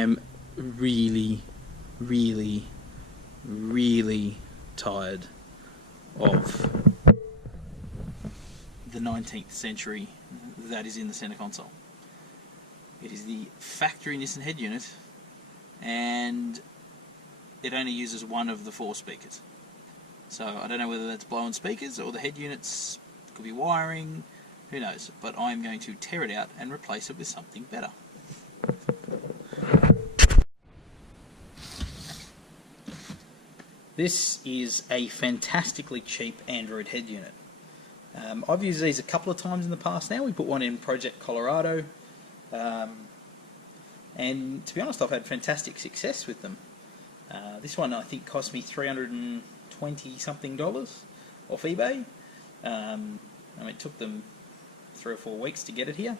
am really, really, really tired of the 19th century that is in the center console. It is the factory Nissan head unit, and it only uses one of the 4 speakers. So I don't know whether that's blown speakers or the head units, could be wiring, who knows. But I'm going to tear it out and replace it with something better. This is a fantastically cheap Android head unit. I've used these a couple of times in the past now. We put one in Project Colorado, and to be honest, I've had fantastic success with them. This one I think cost me $320 something off eBay. I mean, it took them 3 or 4 weeks to get it here,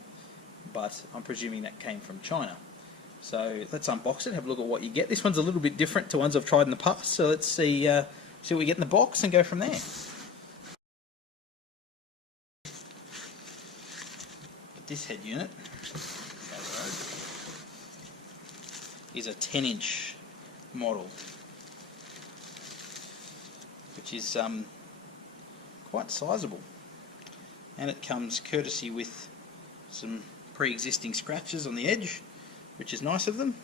but I'm presuming that came from China. So let's unbox it, have a look at what you get. This one's a little bit different to ones I've tried in the past, so let's see what we get in the box and go from there. But this head unit is a 10-inch model, which is quite sizable, and it comes courtesy with some pre-existing scratches on the edge, which is nice of them.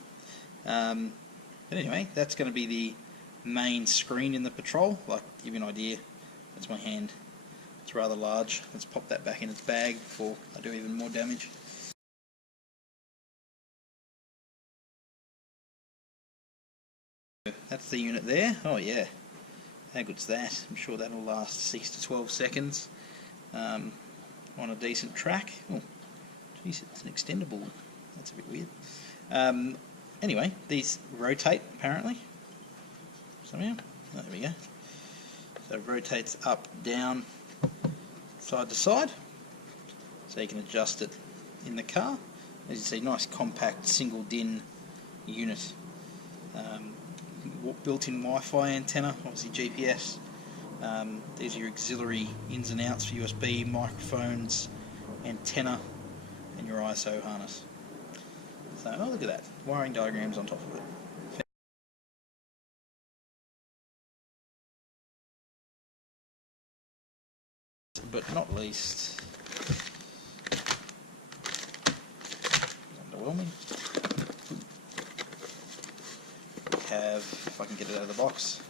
But anyway, that's going to be the main screen in the Patrol. Like, to give you an idea, that's my hand. It's rather large. Let's pop that back in its bag before I do even more damage. That's the unit there. Oh yeah, how good's that? I'm sure that'll last 6 to 12 seconds on a decent track. Oh, geez, it's an extendable. That's a bit weird. Anyway, these rotate apparently somehow. Oh, there we go. So it rotates up, down, side to side, so you can adjust it in the car. As you see, nice compact single DIN unit. Built-in Wi-Fi antenna, obviously GPS. These are your auxiliary ins and outs for USB, microphones, antenna, and your ISO harness. So, oh, look at that, wiring diagrams on top of it. But not least, underwhelming. Have, if I can get it out of the box,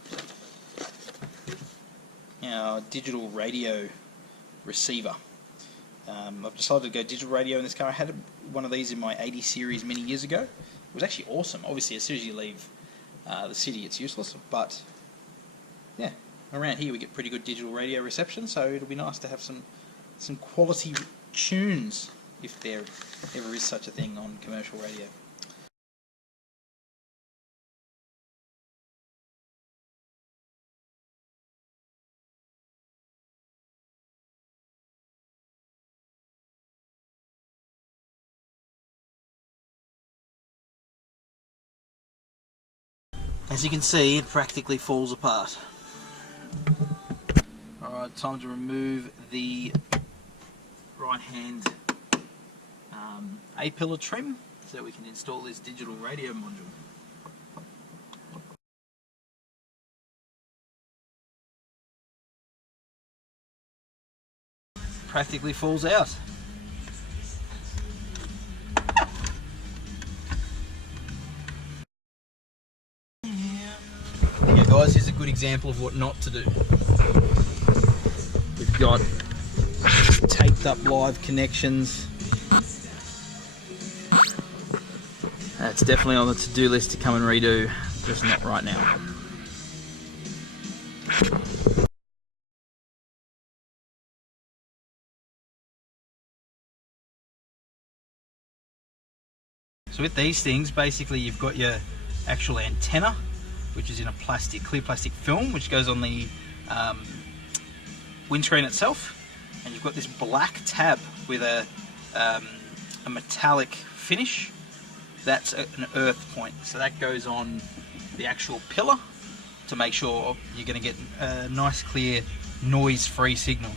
our digital radio receiver. I've decided to go digital radio in this car. I had one of these in my 80 series many years ago. It was actually awesome. Obviously, as soon as you leave the city, it's useless. But yeah, around here we get pretty good digital radio reception, so it'll be nice to have some quality tunes, if there ever is such a thing on commercial radio. As you can see, it practically falls apart. Alright, time to remove the right hand A-pillar trim so we can install this digital radio module. Practically falls out. Yeah guys, here's a good example of what not to do. We've got taped up live connections. That's definitely on the to-do list to come and redo, just not right now. So with these things, basically you've got your actual antenna, which is in a clear plastic film, which goes on the windscreen itself, and you've got this black tab with a metallic finish. That's an earth point, so that goes on the actual pillar to make sure you're going to get a nice clear noise-free signal.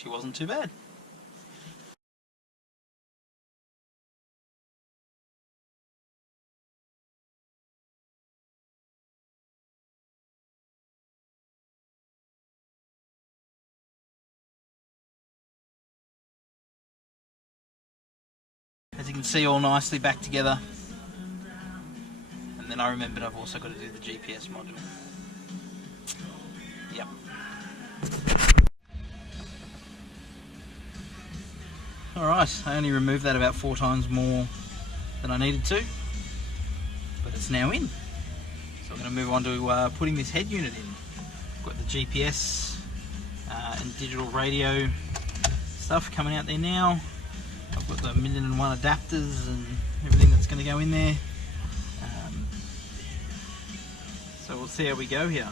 Actually wasn't too bad. As you can see, all nicely back together. And then I remembered I've also got to do the GPS module. Yep. Alright, I only removed that about 4 times more than I needed to, but it's now in. So I'm going to move on to putting this head unit in. I've got the GPS and digital radio stuff coming out there now. I've got the 1,000,001 adapters and everything that's going to go in there. So we'll see how we go here.